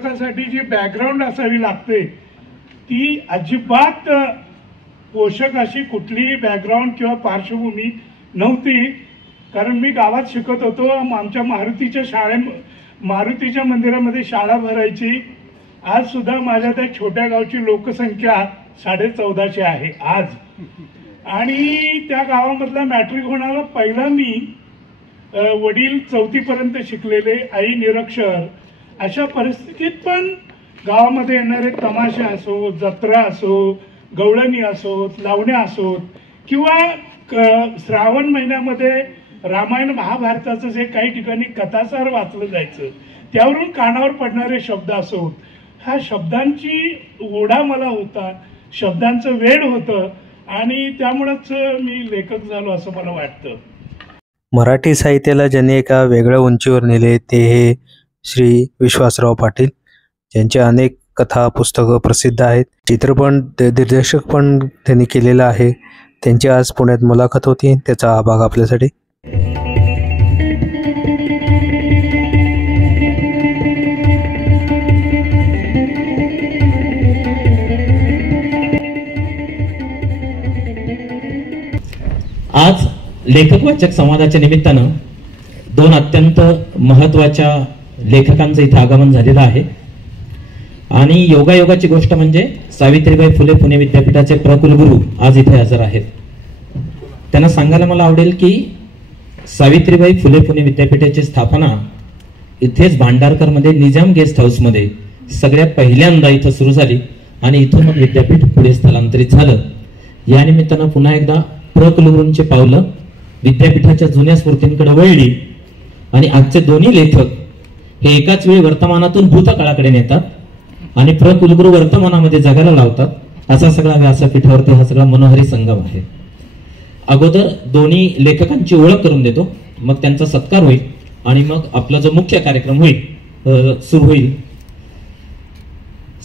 पुस्तकासाठी जी बॅकग्राऊंड असावी लागते ती अजिबात पोषक अशी कुठलीही बॅकग्राऊंड किंवा पार्श्वभूमी नव्हती. कारण मी गावात शिकत होतो. आमच्या मारुतीच्या मंदिरामध्ये शाळा भरायची. आज सुद्धा माझ्या त्या छोट्या गावची लोकसंख्या 1450 आहे आज. आणि त्या गावामधला मॅट्रिक होणारा पहिला मी. वडील 4थी पर्यंत शिकलेले, आई निरक्षर. अशा परिस्थितीत पण गावामध्ये येणारे तमाशे असो, जत्रा असो, गवळणी असोत, लावण्या असोत किंवा श्रावण महिन्यामध्ये रामायण महाभारताचं जे काही ठिकाणी कथासार वाचलं जायचं त्यावरून कानावर पडणारे शब्द असोत, ह्या शब्दांची ओढा मला होता, शब्दांचं वेड होतं आणि त्यामुळेच मी लेखक झालो असं मला वाटतं. मराठी साहित्याला ज्यांनी एका वेगळ्या उंचीवर नेले ते हे श्री विश्वासराव पाटील, ज्यांचे अनेक कथा पुस्तकं प्रसिद्ध आहेत. चित्रपट दिग्दर्शक पण त्यांनी केलेला आहे. त्यांची आज पुण्यात मुलाखत होती, त्याचा हा भाग आपल्यासाठी. आज लेखक वाचक संवादाच्या निमित्तानं 2 अत्यंत महत्त्वाच्या लेखकांचं इथे आगमन झालेलं आहे. आणि योगायोगाची गोष्ट म्हणजे सावित्रीबाई फुले पुणे विद्यापीठाचे प्रकुलगुरू आज इथे हजर आहेत. त्यांना सांगायला मला आवडेल की सावित्रीबाई फुले पुणे विद्यापीठाची स्थापना इथेच भांडारकरमध्ये निजाम गेस्ट हाऊसमध्ये सगळ्यात पहिल्यांदा इथं सुरू झाली आणि इथून मग विद्यापीठ पुढे स्थलांतरित झालं. या निमित्तानं पुन्हा एकदा प्रकुलगुरूंची पावलं विद्यापीठाच्या जुन्या स्मृतींकडे वळली आणि आजचे दोन्ही लेखक हे एकाच वेळी वर्तमानातून भूतकाळाकडे नेतात आणि प्रकुलगुरू वर्तमानामध्ये जगायला लावतात. असा सगळा व्यासपीठावरती हा सगळा मनोहरी संगम आहे. अगोदर दोन्ही लेखकांची ओळख करून देतो, मग त्यांचा सत्कार होईल आणि मग आपला जो मुख्य कार्यक्रम होईल सुरू होईल.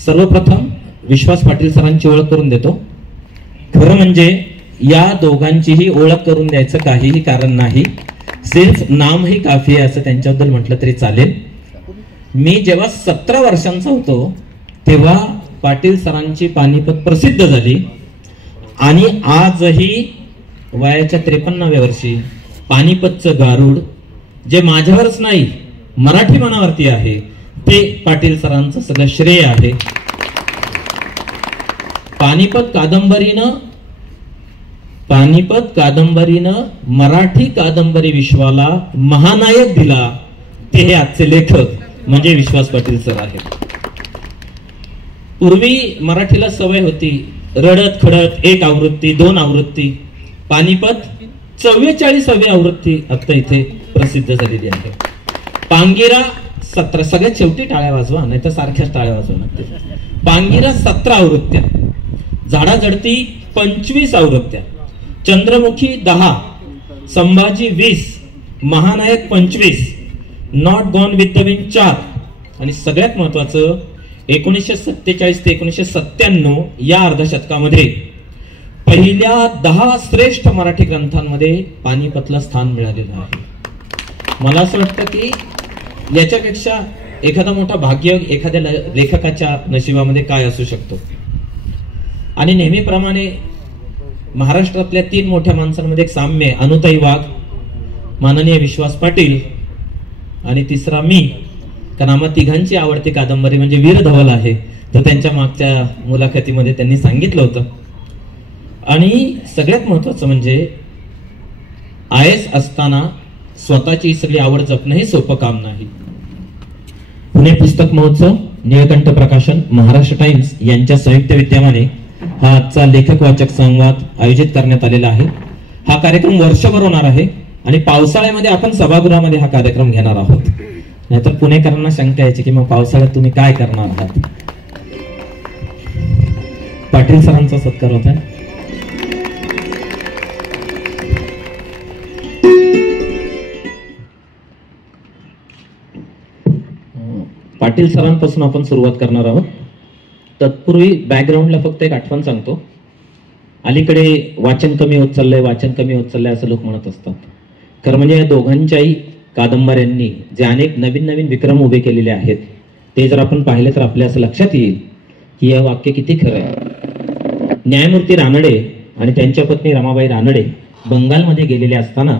सर्वप्रथम विश्वास पाटील सरांची ओळख करून देतो. खरं म्हणजे या दोघांचीही ओळख करून द्यायचं काहीही कारण नाही, सिर्फ नाम ही काफी आहे असं त्यांच्याबद्दल म्हटलं तरी चालेल. मी जेव्हा 17 वर्षांचा होतो तेव्हा पाटील सरांची पानिपत प्रसिद्ध झाली आणि आजही वयाच्या 53व्या वर्षी पानिपतचं गारुड जे माझ्यावरच नाही मराठी मनावरती आहे ते पाटील सरांचं सगळं श्रेय आहे. पानिपत कादंबरीनं मराठी कादंबरी विश्वाला महानायक दिला ते हे आजचे लेखक म्हणजे विश्वास पाटील सर आहेत. पूर्वी मराठीला सवय होती रडत खडत 1 आवृत्ती 2 आवृत्ती. पानिपत 44वी आवृत्ती आता इथे प्रसिद्ध झालेली आहे. पांगिरा 17, सगळ्यात शेवटी टाळ्या वाजवा नाही तर सारख्याच टाळ्या वाजवा लागते. पांगिरा 17 आवृत्त्या, झाडा झडती 25 आवृत्त्या, चंद्रमुखी 10, संभाजी 20, महानायक 25, not gone with the wind 4 आणि सगळ्यात महत्वाचं 1947 ते 1997 या अर्धशतकामध्ये पहिल्या 10 श्रेष्ठ मराठी ग्रंथांमध्ये पानिपतला स्थान मिळालेलं आहे. मला असं वाटतं की याच्यापेक्षा एखादा मोठा भाग्य एखाद्या लेखकाच्या नशिबामध्ये काय असू शकतो. आणि नेहमीप्रमाणे महाराष्ट्रातल्या 3 मोठ्या माणसांमध्ये एक साम्य, अनुताई वाघ, माननीय विश्वास पाटील आणि तिसरा मी. कारण आम्हा तिघांची आवडती कादंबरी म्हणजे वीर धवल आहे, तर त्यांच्या मागच्या मुलाखतीमध्ये त्यांनी सांगितलं होतं. आणि सगळ्यात महत्वाचं म्हणजे IAS असताना स्वतःची सगळी आवड जपणं हे सोपं काम नाही. पुणे पुस्तक महोत्सव, निळकंठ प्रकाशन, महाराष्ट्र टाइम्स यांच्या संयुक्त विद्यमाने हा आजचा लेखक वाचक संवाद आयोजित करण्यात आलेला आहे. हा कार्यक्रम वर्षभर होणार आहे आणि पावसाळ्यामध्ये आपण सभागृहामध्ये हा कार्यक्रम घेणार आहोत. नाहीतर पुणेकरांना शंका यायची की मग पावसाळ्यात तुम्ही काय करणार आहात. पाटील सरांचा सत्कार होत आहे. पाटील सरांपासून आपण सुरुवात करणार आहोत. तत्पूर्वी बॅकग्राऊंडला फक्त एक आठवण सांगतो. अलीकडे वाचन कमी होत चाललंय असं लोक म्हणत असतात. खरं म्हणजे या दोघांच्याही कादंबऱ्यांनी जे अनेक नवीन नवीन विक्रम उभे केलेले आहेत ते जर आपण पाहिले तर आपल्या असं लक्षात येईल की हे वाक्य किती खरं आहे. न्यायमूर्ती रानडे आणि त्यांच्या पत्नी रमाबाई रानडे बंगालमध्ये गेलेले असताना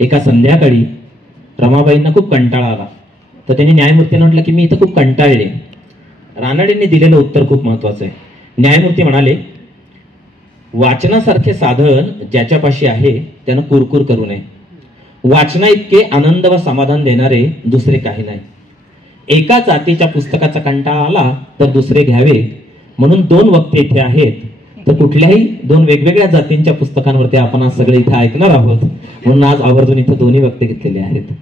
एका संध्याकाळी रमाबाईंना खूप कंटाळा आला. तर त्यांनी न्यायमूर्तींना म्हटलं की मी इथं खूप कंटाळले. रानडेंनी दिलेलं उत्तर खूप महत्वाचं आहे. न्यायमूर्ती म्हणाले, वाचनासारखे साधन ज्याच्यापाशी आहे त्यानं कुरकुर करू नये. वाचना इतके आनंद व समाधान देणारे दुसरे काही नाही. एका जातीच्या पुस्तकाचा कंटाळा आला तर दुसरे घ्यावे. म्हणून दोन वक्ते इथे आहेत, तर कुठल्याही दोन वेगवेगळ्या जातींच्या पुस्तकांवरती आपण आज सगळे इथे ऐकणार आहोत. म्हणून आज आवर्जून इथे दोन्ही वक्ते घेतलेले आहेत.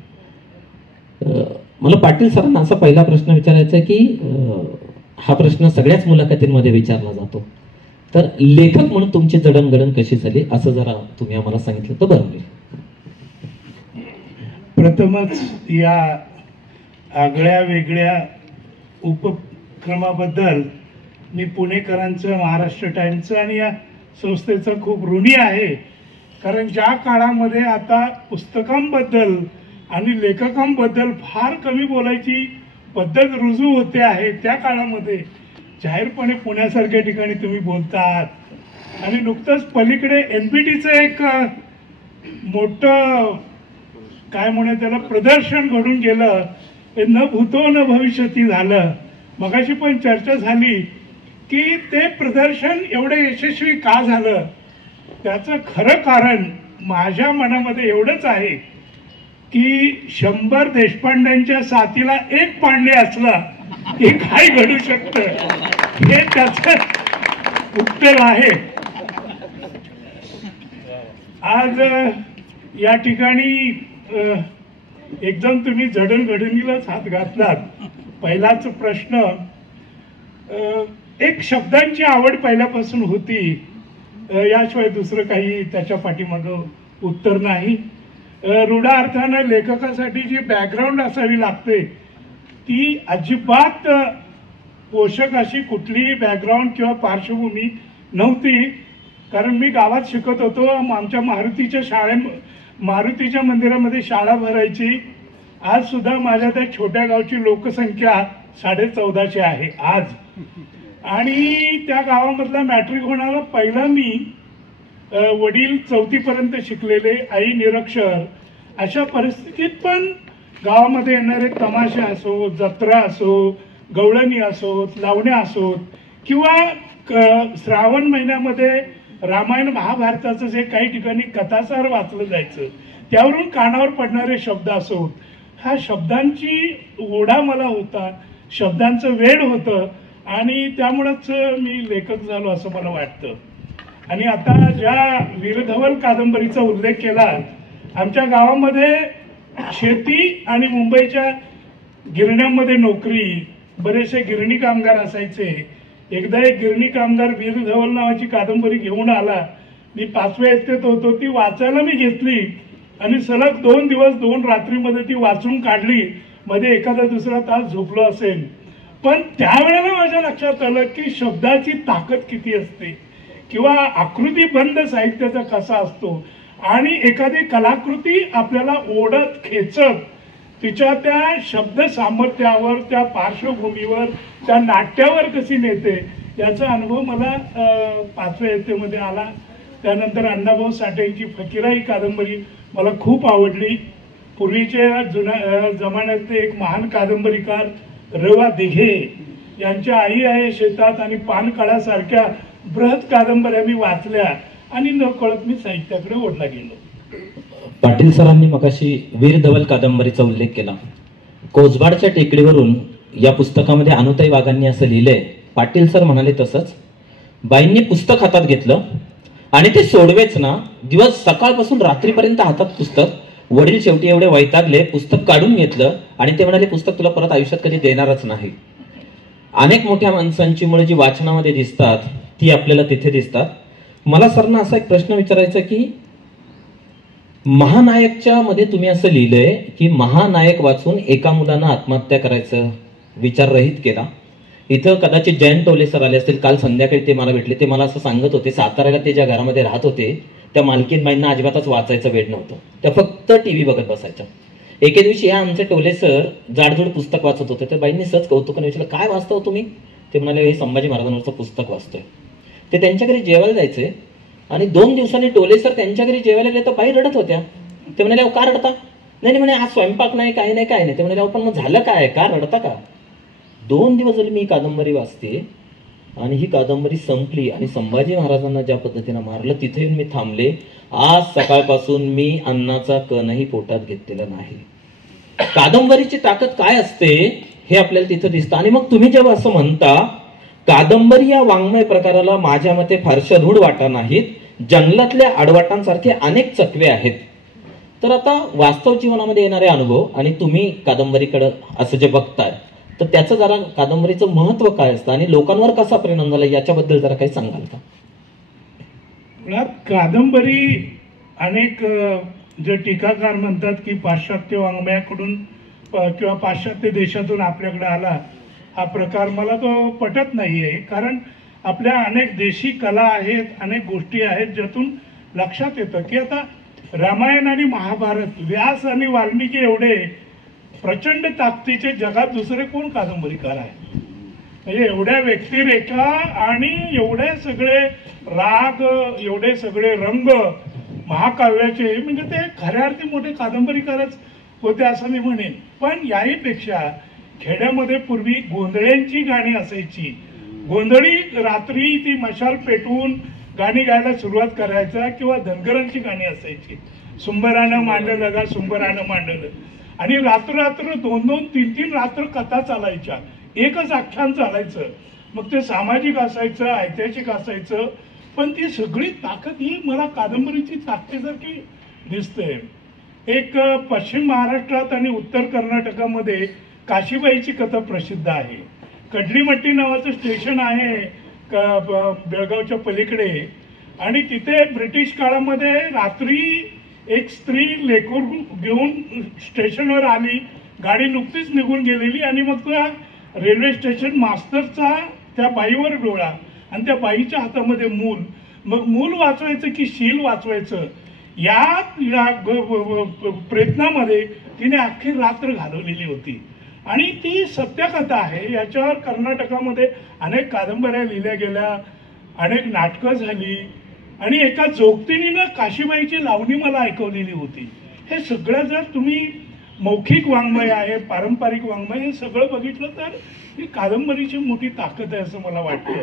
मला पाटील सरांना असा पहिला प्रश्न विचारायचा आहे की हा प्रश्न सगळ्याच मुलाखतींमध्ये विचारला जातो. तर लेखक म्हणून तुमची जडणघडण कशी झाली असं जरा तुम्ही आम्हाला सांगितलं तर बरं होईल. प्रथमच या आगळ्या वेगळ्या उपक्रमाबद्दल मी पुणेकरांचं, महाराष्ट्र टाइम्सचं आणि या संस्थेचं खूप ऋणी आहे. कारण ज्या काळामध्ये आता पुस्तकांबद्दल आणि लेखकांबद्दल फार कमी बोलायची पद्धत रुजू होते आहे, त्या काळामध्ये जाहीरपणे पुण्यासारख्या ठिकाणी तुम्ही बोलतात. आणि नुकतंच पलीकडे NPTचं एक मोठं काय म्हणे त्याला प्रदर्शन घडून गेलं. हे न भूतो न भविष्यती झालं. मगाशी पण चर्चा झाली की ते प्रदर्शन एवढं यशस्वी का झालं. त्याचं खरं कारण माझ्या मनामध्ये एवढंच आहे की 100 देशपांड्यांच्या साथीला एक पांडे असला की काय घडू शकतं, हे त्याचं उत्तर आहे. आज या ठिकाणी एकदम तुम्ही जडणघडणीलाच हात घातलात. पहिलाच प्रश्न, एक शब्दांची आवड पहिल्यापासून होती, याशिवाय दुसरं काही त्याच्या पाठीमागं उत्तर नाही. रूढ अर्थानं लेखकासाठी जी बॅकग्राऊंड असावी लागते ती अजिबात पोषक अशी कुठलीही बॅकग्राऊंड किंवा पार्श्वभूमी नव्हती. कारण मी गावात शिकत होतो. आमच्या मारुतीच्या मंदिरामध्ये शाळा भरायची. आज सुद्धा माझ्या त्या छोट्या गावची लोकसंख्या 1450 आहे आज. आणि त्या गावामधला मॅट्रिक होणारा पहिला मी. वडील 4थी पर्यंत शिकलेले, आई निरक्षर. अशा परिस्थितीत पण गावामध्ये येणारे तमाशे असो, जत्रा असो, गवळणी असोत, लावण्या असोत किंवा श्रावण महिन्यामध्ये रामायण महाभारताचं जे काही ठिकाणी कथासार वाचलं जायचं त्यावरून कानावर पडणारे शब्द असोत, ह्या शब्दांची ओढा मला होता, शब्दांचं वेड होतं आणि त्यामुळेच मी लेखक झालो असं मला वाटतं. आणि आता ज्या वीरधवल कादंबरीचा उल्लेख केला, आमच्या गावामध्ये शेती आणि मुंबईच्या गिरण्यांमध्ये नोकरी, बरेचसे गिरणी कामगार असायचे. एकदा एक गिरणी कामगार वीरधवल नावाची कादंबरी घेऊन आला. मी 5व्या इयत्तेत होतो. ती वाचायला मी घेतली आणि सलग 2 दिवस 2 रात्रीमध्ये ती वाचून काढली. मध्ये एखादा दुसरा तास झोपलो असेल. पण त्यावेळेला माझ्या लक्षात आलं की शब्दाची ताकद किती असते किंवा आकृतीबंध साहित्याचा कसा असतो. आणि एखादी कलाकृती आपल्याला ओढत खेचत तिच्या त्या शब्द सामर्थ्यावर, त्या पार्श्वभूमीवर, त्या नाट्यावर कशी नेते याचा अनुभव मला 5व्या इयत्तेमध्ये आला. त्यानंतर अण्णाभाऊ साठेंची फकीरा ही कादंबरी मला खूप आवडली. पूर्वीच्या जुन्या जमान्यातले एक महान कादंबरीकार रवा दिघे यांच्या आई आहे शेतात आणि पानकाळासारख्या बृहत कादंबऱ्या मी वाचल्या आणि नकळत मी साहित्याकडे ओढला गेलो. पाटील सरांनी मगाशी वीरधवल कादंबरीचा उल्लेख केला. कोसबाडच्या टेकडीवरून या पुस्तकामध्ये अनुताई वाघांनी असं लिहिलंय. पाटील सर म्हणाले तसंच, बाईंनी पुस्तक हातात घेतलं आणि ते सोडवेच ना. दिवस सकाळपासून रात्रीपर्यंत हातात पुस्तक. वडील शेवटी एवढे वैतागले, पुस्तक काढून घेतलं आणि ते म्हणाले पुस्तक तुला परत आयुष्यात कधी देणारच नाही. अनेक मोठ्या माणसांची मुळे जी वाचनामध्ये दिसतात ती आपल्याला तिथे दिसतात. मला सरना असा एक प्रश्न विचारायचा की महानायकच्या मध्ये तुम्ही असं लिहिलंय की महानायक वाचून एका मुलानं आत्महत्या करायचं विचार रहित केला. इथं कदाचित जयंत टोले सर आले असतील. काल संध्याकाळी ते मला भेटले. ते मला असं सांगत होते साताऱ्याला ते ज्या घरामध्ये राहत होते त्या मालकीनबाईंना अजिबातच वाचायचं वेळ नव्हतं. त्या फक्त TV बघत बसायच्या. एके दिवशी आमचे टोले सर जाडजूड पुस्तक वाचत होते. त्या बाईंनी सहज कौतुकाने विचारलं, काय वाचता तुम्ही? ते म्हणाले, हे संभाजी महाराजांवरचं पुस्तक वाचतोय. ते त्यांच्या घरी जेवायला जायचे आणि 2 दिवसांनी टोले सर त्यांच्या घरी जेवायला गेले तर बाई रडत होत्या. ते म्हणाले, अहो का रडता? नाही म्हणे, आज स्वयंपाक नाही, काही नाही, काय नाही. ते म्हणाले, अहो पण मग झालं काय, का रडता का? 2 दिवस झाले मी कादंबरी वाचते आणि ही कादंबरी संपली आणि संभाजी महाराजांना ज्या पद्धतीनं मारलं तिथे येऊन मी थांबले. आज सकाळपासून मी अन्नाचा कणही पोटात घेतलेला नाही. कादंबरीची ताकद काय असते हे आपल्याला तिथं दिसतं. आणि मग तुम्ही जेव्हा असं म्हणता, कादंबरी या वाङ्मय प्रकाराला माझ्या मते फारशा धूळ वाटा नाहीत, जंगलातल्या आडवाटांसारखे अनेक चकवे आहेत. तर आता वास्तव जीवनामध्ये येणारे अनुभव आणि तुम्ही कादंबरीकडे असं जे बघताय, तर त्याचं जरा कादंबरीचं महत्व काय असतं आणि लोकांवर कसा परिणाम झाला याच्याबद्दल जरा काही सांगाल का? मुळात कादंबरी अनेक जे टीकाकार म्हणतात की पाश्चात्य वाङ्मयाकडून किंवा पाश्चात्य देशातून आपल्याकडे आला, हा प्रकार मला तो पटत नाहीये. कारण आपल्या अनेक देशी कला आहेत, अनेक गोष्टी आहेत ज्यातून लक्षात येतं की आता रामायण आणि महाभारत, व्यास आणि वाल्मिकी एवढे प्रचंड ताकदीचे जगात दुसरे कोण कादंबरीकार आहे? म्हणजे एवढ्या व्यक्तिरेखा आणि एवढे सगळे राग, एवढे सगळे रंग महाकाव्याचे, म्हणजे ते खऱ्या अर्थी मोठे कादंबरीकारच होते असं मी म्हणेन. पण याही पेक्षा खेड्यामध्ये पूर्वी गोंधळ्यांची गाणी असायची. गोंधळी रात्री ती मशाल पेटवून गाणी गायला सुरुवात करायचा किंवा धनगरांची गाणी असायची. सुंबरानं मांडलं गा सुंबरानं मांडलं, आणि रात्र 2-2, 3-3 रात्र कथा चालायच्या, एकच आख्यान चालायचं. मग ते सामाजिक असायचं, ऐतिहासिक असायचं, पण ती सगळी ताकद ही मला कादंबरीची ताकदीसारखी दिसते. एक पश्चिम महाराष्ट्रात आणि उत्तर कर्नाटकामध्ये काशीबाईची कथा प्रसिद्ध आहे. कडलीमट्टी नावाचं स्टेशन आहे बेळगावच्या पलीकडे, आणि तिथे ब्रिटिश काळामध्ये रात्री एक स्त्री लेकूर घेऊन स्टेशनवर आली, गाडी नुकतीच निघून गेलेली, आणि मग त्या रेल्वे स्टेशन मास्टरचा त्या बाईवर डोळा आणि त्या बाईच्या हातामध्ये मूल. मग मूल वाचवायचं की शील वाचवायचं या प्रयत्नामध्ये तिने अख्खी रात्र घालवलेली होती. आणि ती सत्यकथा आहे. याच्यावर कर्नाटकामध्ये अनेक कादंबऱ्या लिहिल्या गेल्या, अनेक नाटकं झाली, आणि एका जोगतिनीनं काशीबाईची लावणी मला ऐकवलेली होती. हे सगळं जर तुम्ही मौखिक वाङ्मय आहे, पारंपरिक वाङ्मय, हे सगळं बघितलं तर ही कादंबरीची मोठी ताकद आहे असं मला वाटतं.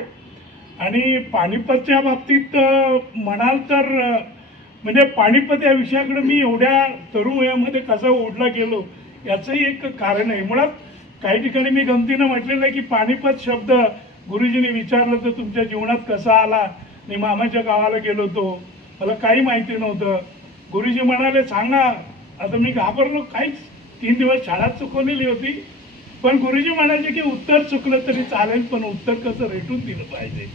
आणि पानिपतच्या बाबतीत म्हणाल तर म्हणजे पानिपत या विषयाकडे मी एवढ्या तरुण वयामध्ये कसा ओढला गेलो याचंही एक कारण आहे. मुळात काही ठिकाणी मी गमतीनं म्हटलेलं आहे की पानिपत शब्द गुरुजींनी विचारलं तर तुमच्या जीवनात कसा आला. मी मामाच्या गावाला गेलो होतो, मला काही माहिती नव्हतं. गुरुजी म्हणाले सांगा. आता मी घाबरलो, काहीच 3 दिवस शाळा चुकवलेली होती. पण गुरुजी म्हणायचे की उत्तर चुकलं तरी चालेल, पण उत्तर कसं रेटून दिलं पाहिजे.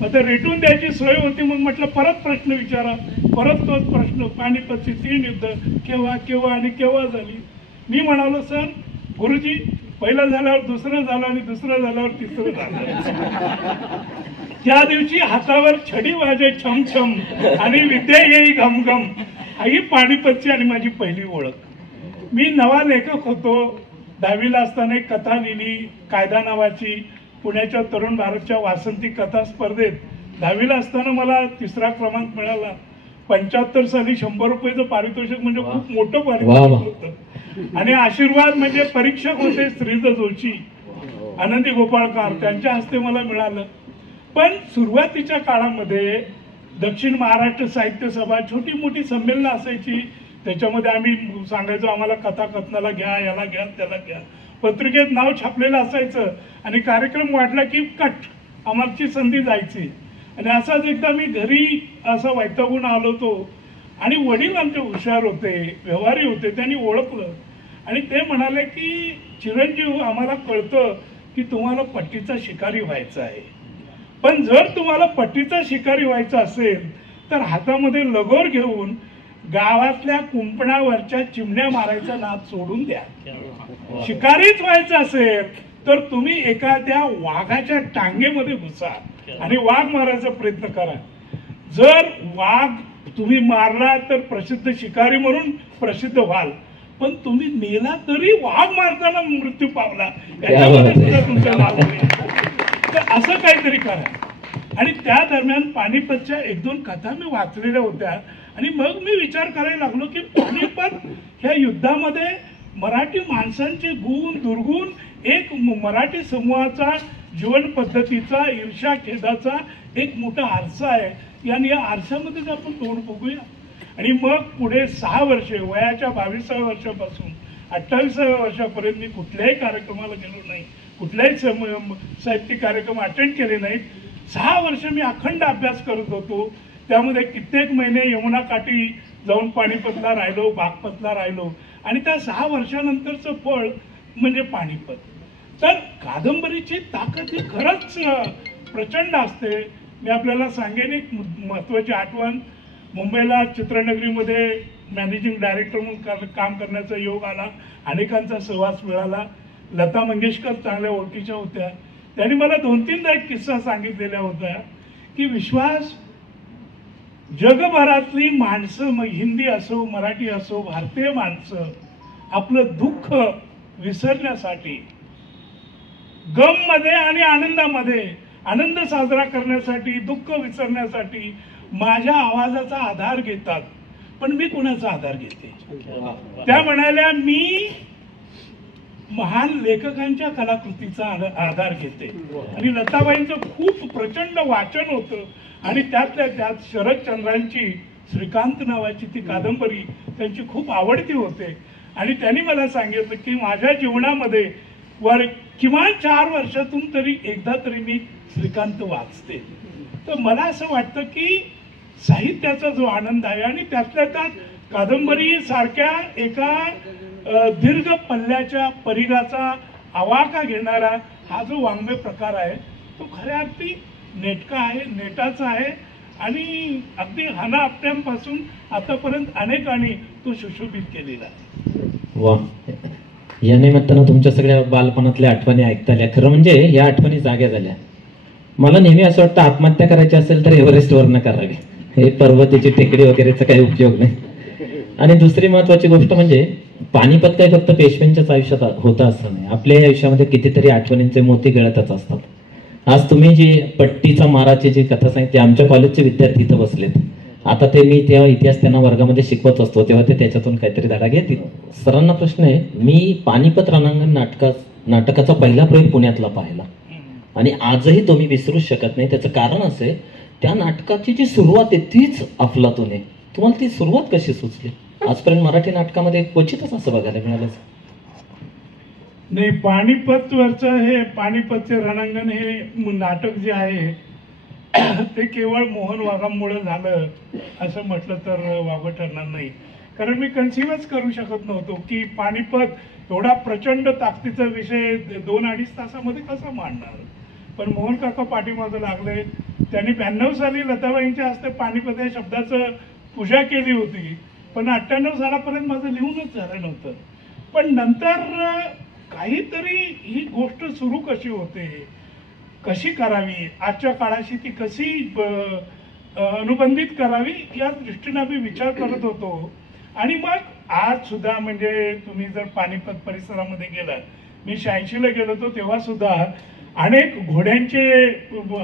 मग ते रेटून द्यायची सोय होती. मग म्हटलं परत प्रश्न विचारा. परत तोच प्रश्न, पानिपतची 3 युद्ध केव्हा केव्हा आणि केव्हा झाली. मी म्हणालो सर गुरुजी पहिलं झाल्यावर दुसरं झालं आणि दुसरं झाल्यावर तिसरं झालं. त्या दिवशी हातावर छडी वाजे छमछम आणि विद्या येई घमघम. ही पानिपतची आणि माझी पहिली ओळख. मी नवा लेखक होतो. 10वीला असताना एक कथा लिहिली कायदा नावाची, पुण्याच्या तरुण भारतच्या वासंती कथा स्पर्धेत 10वीला असताना मला 3रा क्रमांक मिळाला. 75 साली 100 रुपयाचं पारितोषिक म्हणजे खूप मोठं पारितोषिक होतं. आणि आशीर्वाद म्हणजे परीक्षक होते श्रीज जोशी, आनंदी गोपाळकर, त्यांच्या हस्ते मला मिळालं. पण सुरुवातीच्या काळामध्ये दक्षिण महाराष्ट्र साहित्य सभा छोटी मोठी संमेलनं असायची. त्याच्यामध्ये आम्ही सांगायचो आम्हाला कथा कथनाला घ्या, याला घ्या, त्याला घ्या. पत्रिकेत नाव छापलेलं असायचं आणि कार्यक्रम वाटला की कट आम्हाची संधी जायची. आणि असाच एकदा मी घरी असं वैतागून आलो होतो आणि वडील आमचे हुशार होते, व्यवहारी होते. त्यांनी ओळखलं आणि ते म्हणाले की चिरंजीव आम्हाला कळतं की तुम्हाला पट्टीचा शिकारी व्हायचा आहे, पण जर तुम्हाला पट्टीचा शिकारी व्हायचा असेल तर हातामध्ये लगोर घेऊन गावातल्या कुंपणावरच्या चिमण्या मारायचा नाद सोडून द्या. शिकारीच व्हायचं असेल तर तुम्ही एखाद्या वाघाच्या टांगेमध्ये घुसा आणि वाघ मारायचा प्रयत्न करा. जर वाघ तुम्ही मारला तर प्रसिद्ध शिकारी म्हणून प्रसिद्ध व्हाल, पण तुम्ही नेला तरी वाघ मारताना मृत्यू पावला, याच्यामध्ये सुद्धा तुमचं नाव होईल. तर असं काहीतरी करा. आणि त्या दरम्यान पानिपतच्या 1-2 कथा मी वाचलेल्या होत्या आणि मग मी विचार करायला लागलो की पानिपत ह्या युद्धामध्ये मराठी माणसांचे गुण दुर्गुण, एक मराठी समूहाचा जीवन पद्धतीचा, ईर्ष्या खेदाचा एक मोठा आरसा आहे. आणि या आरशामध्येच आपण तोंड बघूया. आणि मग पुढे 6 वर्षे, वयाच्या 22व्या वर्षापासून 28व्या वर्षापर्यंत मी कुठल्याही कार्यक्रमाला गेलो नाही, कुठल्याही साहित्यिक कार्यक्रम अटेंड केले नाहीत. 6 वर्ष मी अखंड अभ्यास करत होतो. त्यामध्ये कित्येक महिने यमुना काठी जाऊन पानिपतला राहिलो, बागपतला राहिलो. आणि त्या 6 वर्षानंतरचं फळ म्हणजे पानिपत. तर कादंबरीची ताकद ही खरंच प्रचंड असते. मी आपल्याला सांगेन एक महत्त्वाची आठवण. मुंबईला चित्रनगरीमध्ये मॅनेजिंग डायरेक्टर म्हणून काम करण्याचा योग आला. अनेकांचा सहवास मिळाला. लता मंगेशकर चांगल्या ओळखीच्या होत्या. त्यांनी मला 2-3दा एक किस्सा सांगितलेला होता की विश्वास, जगभरातली माणसं, मग हिंदी असो, मराठी असो, भारतीय माणसं आपलं दुःख विसरण्यासाठी, गममध्ये आणि आनंदामध्ये, आनंद साजरा करण्यासाठी, दुःख विसरण्यासाठी माझ्या आवाजाचा आधार घेतात. पण मी कुणाचा आधार घेते? त्या म्हणाल्या, मी महान लेखकांच्या कलाकृतीचा आधार घेते. आणि लताबाईंचं खूप प्रचंड वाचन होतं. आणि त्यातल्या त्यात शरदचंद्रांची श्रीकांत नावाची ती कादंबरी त्यांची खूप आवडती होते. आणि त्यांनी मला सांगितलं की माझ्या जीवनामध्ये किमान 4 वर्षातून तरी एकदा तरी मी श्रीकांत वाचते. तर मला असं वाटतं की साहित्याचा जो आनंद आहे आणि त्यातल्या त्यात कादंबरी सारख्या एका दीर्घ पल्ल्याच्या परिघाचा आवाका घेणारा हा जो वाङ्मय प्रकार आहे तो खऱ्या अर्थी नेटका आहे, नेटाचा आहे. आणि अगदी हाना आपट्यांपासून आतापर्यंत अनेकांनी तो सुशोभित केलेला आहे. वा, या निमित्तानं तुमच्या सगळ्या बालपणातल्या आठवणी ऐकता आल्या. खरं म्हणजे या आठवणी जाग्या झाल्या. मला नेहमी असं वाटतं आत्महत्या करायची असेल तर एव्हरेस्टवर न करावी. हे पर्वताची टेकडी वगैरेचा काही उपयोग नाही. आणि दुसरी महत्वाची गोष्ट म्हणजे पानिपत काय फक्त पेशव्यांच्याच आयुष्यात होतं असं नाही. आपल्या आयुष्यामध्ये कितीतरी आठवणींचे मोती गळतच असतात. आज तुम्ही जी पट्टीचा माराची जी कथा सांगितली, आमच्या कॉलेजचे विद्यार्थी इथं बसलेत. आता ते मी तेव्हा इतिहास त्यांना वर्गामध्ये शिकवत असतो तेव्हा ते त्याच्यातून काहीतरी धडा घेतील. सरांना प्रश्न आहे, मी पानिपत रणांगण नाटकाचा पहिला प्रयोग पुण्यातला पाहिला आणि आजही तो मी विसरूच शकत नाही. त्याचं कारण असं आहे, त्या नाटकाची जी सुरुवात आहे तीच अफलातून आहे. तुम्हाला ती सुरुवात कशी सुचली? आजपर्यंत मराठी नाटकामध्ये क्वचितच असं बघायला मिळालं नाही. पानिपतवरचं हे पानिपतचे रणांगण हे नाटक जे आहे ते केवळ मोहन वाघांमुळे झालं असं म्हटलं तर वावगं ठरणार नाही. कारण मी कन्सिव्हच करू शकत नव्हतो की पानिपत एवढा प्रचंड ताकदीचा विषय 2-2.5 तासामध्ये कसा मांडणार. पण मोहन काका पाठीमागं लागले. त्यांनी 92 साली लताबाईंच्या हस्ते पानिपत या शब्दाचं पूजा केली होती. पण 98 सालापर्यंत माझं लिहूनच झालं नव्हतं. पण नंतर काहीतरी ही गोष्ट सुरू कशी होते, कशी करावी, आजच्या काळाशी ती कशी अनुबंधित करावी या दृष्टीने मी विचार करत होतो. आणि मग आज सुद्धा म्हणजे तुम्ही जर पानिपत परिसरामध्ये गेलात, मी 86ला गेलो होतो तेव्हा सुद्धा अनेक घोड्यांचे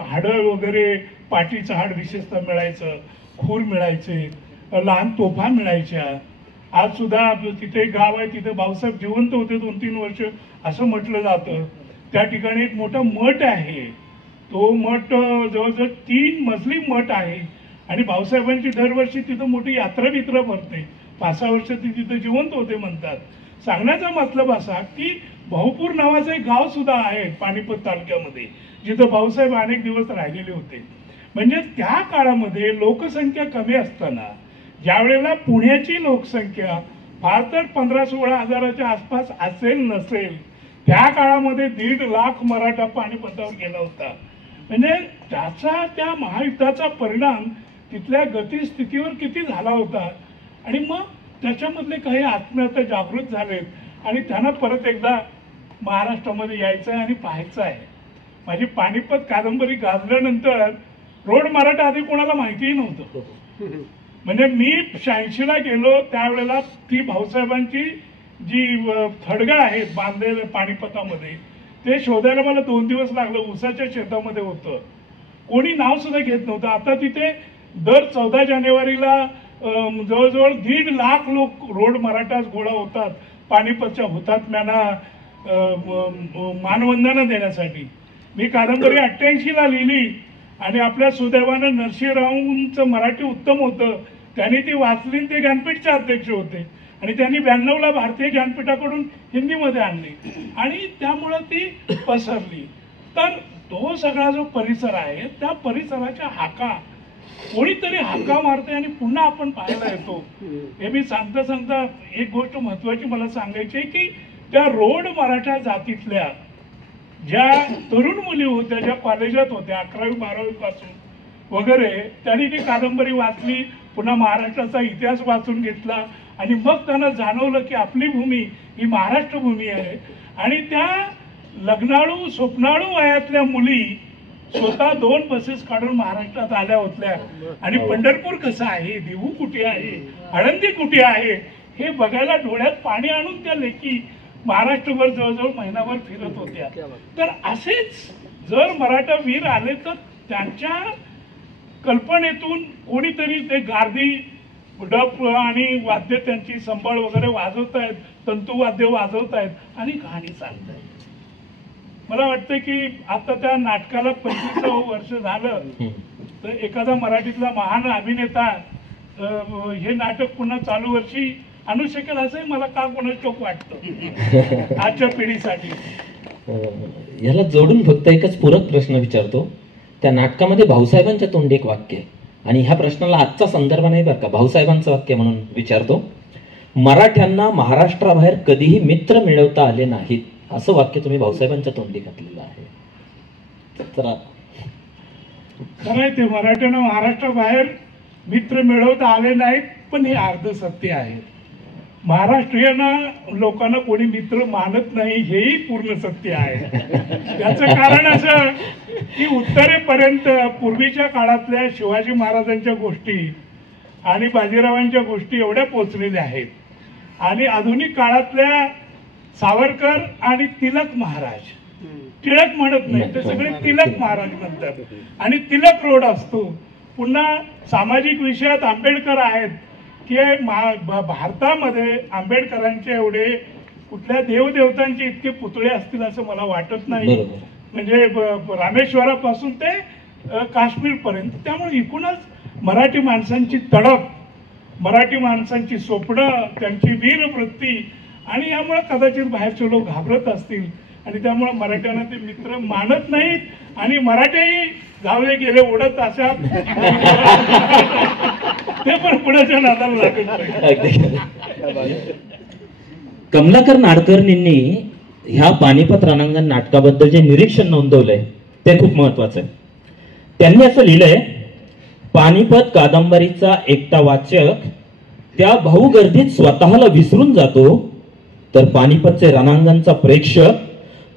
हाडं वगैरे, पाठीचं हाड विशेषतः मिळायचं, खूर मिळायचे, लहान तोफा मिळायच्या. आज सुद्धा तिथे गाव आहे, तिथे भाऊसाहेब जिवंत होते 2-3 वर्ष असं म्हटलं जातं. त्या ठिकाणी एक मोठा मठ आहे. तो मठ जवळजवळ 3 मजली मठ आहे. आणि भाऊसाहेबांची दरवर्षी तिथं मोठी यात्रा बित्रा भरते. 5-6 वर्ष ती तिथं जिवंत होते म्हणतात. सांगण्याचा मतलब असा की भाऊपूर नावाचं एक गाव सुद्धा आहे पानिपत तालुक्यामध्ये, जिथं भाऊसाहेब अनेक दिवस राहिलेले होते. म्हणजे त्या काळामध्ये लोकसंख्या कमी असताना, ज्या वेळेला पुण्याची लोकसंख्या फार तर 15-16 हजाराच्या आसपास असेल नसेल, त्या काळामध्ये 1.5 लाख मराठा पानिपतावर गेला होता. म्हणजे त्याचा, त्या महायुद्धाचा परिणाम तिथल्या गतिस्थितीवर किती झाला होता. आणि मग त्याच्यामधले काही आत्मे आता जागृत झालेत आणि त्यांना परत एकदा महाराष्ट्रामध्ये यायचं आहे आणि पाहायचं आहे. माझी पानिपत कादंबरी गाजल्यानंतर रोड मराठा आधी कोणाला माहितीही नव्हतं. म्हणजे मी 86ला गेलो त्यावेळेला ती भाऊसाहेबांची जी थडगा आहेत बांधलेले पानिपतामध्ये, ते शोधायला मला 2 दिवस लागलं. ऊसाच्या शेतामध्ये होतं, कोणी नाव सुद्धा घेत नव्हतं. आता तिथे दर 14 जानेवारीला जवळजवळ 1.5 लाख लोक रोड मराठा गोळा होतात पानिपतच्या हुतात्म्यांना मानवंदना देण्यासाठी. मी कादंबरी 88ला लिहिली आणि आपल्या सुदैवानं नरसिंहरावांचं मराठी उत्तम होतं, त्यांनी ती वाचली. ते ज्ञानपीठचे अध्यक्ष होते आणि त्यांनी 92ला भारतीय ज्ञानपीठाकडून हिंदीमध्ये आणली आणि त्यामुळं ती पसरली. तर तो सगळा जो परिसर आहे त्या परिसराच्या हाका कोणीतरी हाका मारते आणि पुन्हा आपण पाहायला येतो. हे मी सांगता सांगता एक गोष्ट महत्वाची मला सांगायची आहे की त्या रोड मराठा जातीतल्या ज्या तरुण मुली होत्या, ज्या कॉलेजात होत्या 11वी 12वी पासून वगैरे, त्यांनी ती कादंबरी वाचली, पुन्हा महाराष्ट्राचा इतिहास वाचून घेतला आणि मग त्यांना जाणवलं की आपली भूमी ही महाराष्ट्र भूमी आहे. आणि त्या लग्नाळू स्वप्नाळू वयातल्या मुली स्वतः 2 बसेस काढून महाराष्ट्रात आल्या होत्या आणि पंढरपूर कसं आहे, देहू कुठे आहे, आळंदी कुठे आहे हे बघायला डोळ्यात पाणी आणून त्या लेकी महाराष्ट्रभर जवळजवळ महिनाभर फिरत होत्या. तर असेच जर मराठा वीर आले तर त्यांच्या कल्पनेतून कोणीतरी ते गार्दी डप आणि वाद्य त्यांची संबळ वगैरे वाजवत आहेत, तंतुवाद्य वाजवत आहेत आणि कहाणी सांगतायत. मला वाटतं की आता त्या नाटकाला 25वं वर्ष झालं तर एखादा मराठीतला महान अभिनेता हे नाटक पुन्हा चालू वर्षी आणू शकेल असंही मला का कोणाच चोख वाटतं आजच्या पिढीसाठी. याला जोडून फक्त एकच पूरक प्रश्न विचारतो. त्या नाटकामध्ये भाऊसाहेबांच्या तोंडी एक वाक्य आहे आणि ह्या प्रश्नाला आजचा संदर्भ नाही बरं का, भाऊसाहेबांचं वाक्य म्हणून विचारतो. मराठ्यांना महाराष्ट्राबाहेर कधीही मित्र मिळवता आले नाहीत, असं वाक्य तुम्ही भाऊसाहेबांच्या तोंडी घातलेलं आहे. तर खरंय, ते मराठ्यांना महाराष्ट्राबाहेर मित्र मिळवता आले नाहीत, पण हे अर्ध सत्य आहे. महाराष्ट्रीयांना लोकांना कोणी मित्र मानत नाही हेही पूर्ण सत्य आहे. त्याचं कारण असं की उत्तरेपर्यंत पूर्वीच्या काळातल्या शिवाजी महाराजांच्या गोष्टी आणि बाजीरावांच्या गोष्टी एवढ्या पोचलेल्या आहेत आणि आधुनिक काळातल्या सावरकर आणि तिलक महाराज, टिळक म्हणत नाही ते सगळे तिलक महाराज म्हणतात आणि तिलक रोड असतो. पुन्हा सामाजिक विषयात आंबेडकर आहेत की भारतामध्ये आंबेडकरांचे एवढे कुठल्या देवदेवतांचे इतके पुतळे असतील असं मला वाटत नाही. म्हणजे रामेश्वरापासून ते काश्मीर पर्यंत. त्यामुळे एकूणच मराठी माणसांची तडप, मराठी माणसांची स्वप्न, त्यांची वीरवृत्ती आणि यामुळे कदाचित बाहेरचे लोक घाबरत असतील आणि त्यामुळे मराठ्यांना ते मित्र मानत नाहीत आणि मराठीही जावले गेले उडत अशा ते पण पुण्याच्या नादाला लागत. कमलाकर नाडकर्णींनी ह्या पानिपत रणांगण नाटकाबद्दल जे निरीक्षण नोंदवलंय ते खूप महत्वाचं आहे. त्यांनी असं लिहिलंय, पानिपत कादंबरीचा एकटा वाचक त्या भाऊगर्दीत स्वतःला विसरून जातो, तर पानिपतचे रणांगणचा प्रेक्षक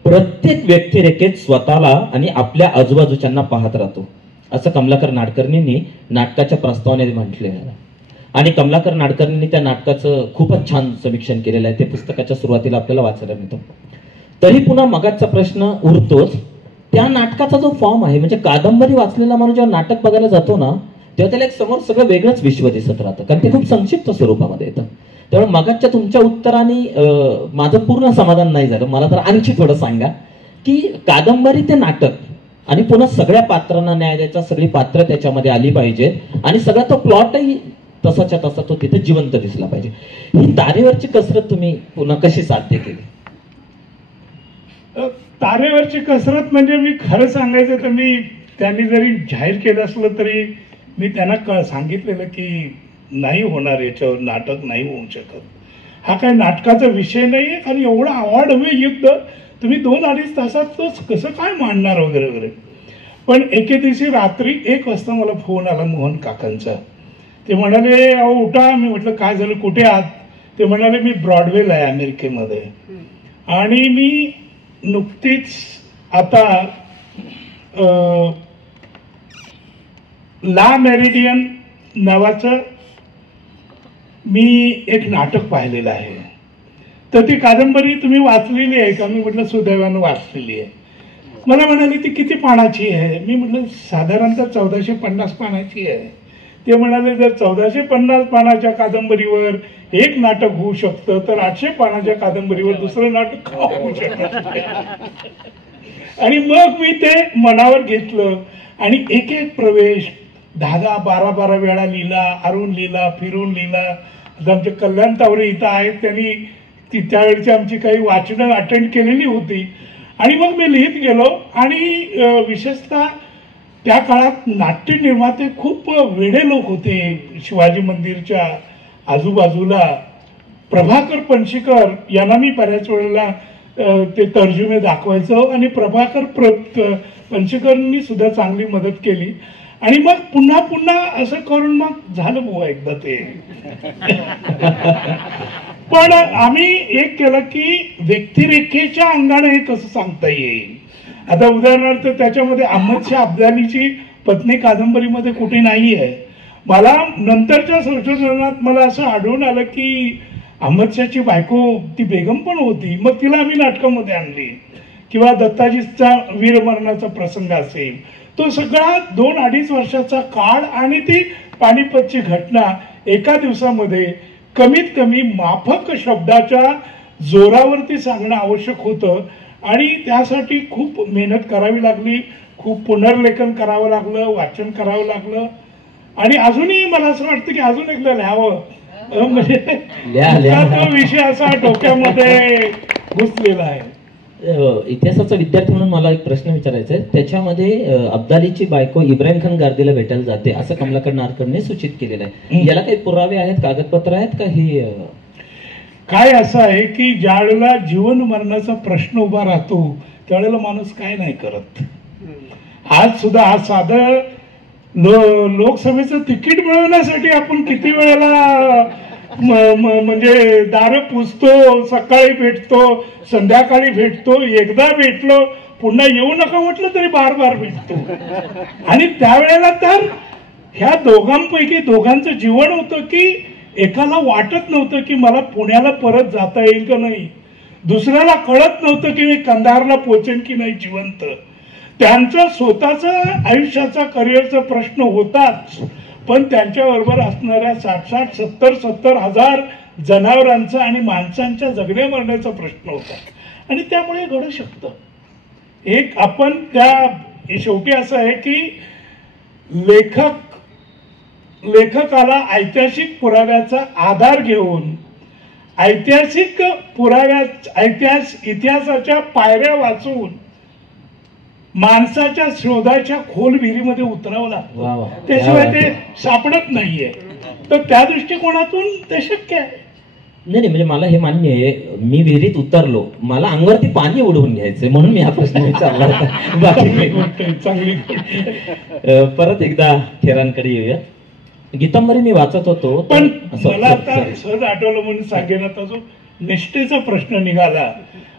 प्रत्येक व्यक्तिरेखेत स्वतःला आणि आपल्या आजूबाजूच्यांना पाहत राहतो, असं कमलाकर नाडकर्णींनी नाटकाच्या प्रस्तावनेत म्हटले आहे. आणि कमलाकर नाडकर्णींनी त्या नाटकाचं खूपच छान समीक्षण केलेलं आहे, ते पुस्तकाच्या सुरुवातीला आपल्याला वाचायला मिळतं. तरी पुन्हा मगाचा प्रश्न उरतोच, त्या नाटकाचा जो फॉर्म आहे, म्हणजे कादंबरी वाचलेला माणूस जेव्हा नाटक बघायला जातो ना तेव्हा त्याला एक समोर सगळं वेगळंच विश्व दिसत राहतं, कारण ते खूप संक्षिप्त स्वरूपामध्ये येतं. त्यामुळे मगाच्या तुमच्या उत्तराने माझं पूर्ण समाधान नाही झालं. मला तर आणखी थोडं सांगा की कादंबरी ते नाटक आणि पुन्हा सगळ्या पात्रांना न्याय द्यायचा, सगळी पात्र त्याच्यामध्ये आली पाहिजेत आणि सगळा तो प्लॉटही तसाच्या तसा तो तिथे जिवंत दिसला पाहिजे. ही तारेवरची कसरत तुम्ही पुन्हा कशी साध्य केली? तारेवरची कसरत म्हणजे मी खरं सांगायचं तर मी त्यांनी जरी जाहीर केलं असलं तरी मी त्यांना सांगितलेलं की नाही होणार, याच्यावर नाटक नाही होऊ शकत. हा काय नाटकाचा विषय नाही आहे, कारण एवढं अवाढव्य युद्ध तुम्ही 2-2.5 तासात तो कसं काय मांडणार वगैरे वगैरे. पण एके दिवशी रात्री 1 वाजता मला फोन आला मोहन काकांचा. ते म्हणाले, अहो उठा. मी म्हटलं काय झालं, कुठे आहात? ते म्हणाले मी ब्रॉडवेला आहे अमेरिकेमध्ये आणि मी नुकतीच आता ला मेरिडियन नावाचं मी एक नाटक पाहिलेलं आहे. तर ती कादंबरी तुम्ही वाचलेली आहे का? मी म्हटलं सुदैवानं वाचलेली आहे. मला म्हणाले ती किती पानाची आहे? मी म्हटलं साधारणतः 1450 पानाची आहे. ते म्हणाले जर 1450 पानाच्या कादंबरीवर एक नाटक होऊ शकतं तर 800 पानाच्या कादंबरीवर दुसरं नाटक का होऊ शकत? आणि मग मी ते मनावर घेतलं आणि एक एक प्रवेश 10-10, 12-12 वेळा लिहिला, अरुण लिहिला, फिरून लिहिला. आता आमचे कल्याण तावरे इथं आहेत, त्यांनी त्यावेळची आमची काही वाचनं अटेंड केलेली होती. आणि मग मी लिहित गेलो. आणि विशेषतः त्या काळात नाट्य निर्माते खूप वेडे लोक होते. शिवाजी मंदिरच्या आजूबाजूला प्रभाकर पणशीकर यांना मी बऱ्याच वेळेला ते तर्जुमे दाखवायचो आणि प्रभाकर पणशीकरांनी सुद्धा चांगली मदत केली. आणि मग पुन्हा पुन्हा असं करून मग झालं बुवा एकदा ते. पण आम्ही एक केलं की व्यक्तिरेखेच्या अंगाने हे कसं सांगता येईल. आता उदाहरणार्थ त्याच्यामध्ये अहमद शाह अब्दालीची पत्नी कादंबरीमध्ये कुठे नाही आहे. मला नंतरच्या संशोधनात मला असं आढळून आलं की अहमद शाहची बायको ती बेगम पण होती. मग तिला आम्ही नाटकामध्ये आणली. किंवा दत्ताजीचा वीरमरणाचा प्रसंग असेल, तो सगळा 2-2.5 वर्षाचा काळ आणि ती पानिपतची घटना एका दिवसामध्ये कमीत कमी माफक शब्दाच्या जोरावरती सांगणं आवश्यक होतं. आणि त्यासाठी खूप मेहनत करावी लागली, खूप पुनर्लेखन करावं लागलं, वाचन करावं लागलं. आणि अजूनही मला असं वाटतं की अजून एकदा लिहावं, म्हणजे तो विषय असा डोक्यामध्ये घुसलेला आहे. इतिहासाचा विद्यार्थी म्हणून मला एक प्रश्न विचारायचा आहे. त्याच्यामध्ये अब्दालीची बायको इब्राहिम खान गार्दीला भेटायला जाते असं कमलाकर नारकडने सूचित केलेलं आहे. याला काही पुरावे आहेत, कागदपत्र आहेत का? ही काय असं आहे की ज्या वेळेला जीवन मरणाचा प्रश्न उभा राहतो त्यावेळेला माणूस काय नाही करत. आज सुद्धा आज साधं लोकसभेचं तिकीट मिळवण्यासाठी आपण किती वेळेला म्हणजे दार पुसतो, सकाळी भेटतो, संध्याकाळी भेटतो, एकदा भेटलो पुन्हा येऊ नका म्हटलं तरी बार भेटतो. आणि त्यावेळेला तर ह्या दोघांपैकी दोघांचं जीवन होतं की एकाला वाटत नव्हतं की मला पुण्याला परत जाता येईल का नाही, दुसऱ्याला कळत नव्हतं की मी कंधारला पोचेन की नाही जिवंत. त्यांचा स्वतःचा आयुष्याचा करिअरचा प्रश्न होताच, पण त्यांच्याबरोबर असणाऱ्या 60-70 हजार जनावरांचा आणि माणसांच्या जगण्या मरण्याचा प्रश्न होता. आणि त्यामुळे घडू शकतं. एक आपण त्या शेवटी असं आहे की लेखकाला ऐतिहासिक पुराव्याचा आधार घेऊन ऐतिहासिक इतिहासाच्या पायऱ्या वाचून माणसाच्या शोधाच्या खोल विहिरीमध्ये उतरावं लागतं. त्याशिवाय ते सापडत नाहीये. तर त्या दृष्टिकोनातून ते शक्य आहे. नाही म्हणजे मला हे मान्य आहे, मी विहिरीत उतरलो, मला अंगावरती पाणी उडवून घ्यायचंय म्हणून मी हा प्रश्न विचारला. चांगली परत एकदा खेरांकडे येऊया. गीतांबरी मी वाचत होतो, पण मला आता सहज आठवलं म्हणून सांगेन. आता जो निष्ठेचा प्रश्न निघाला,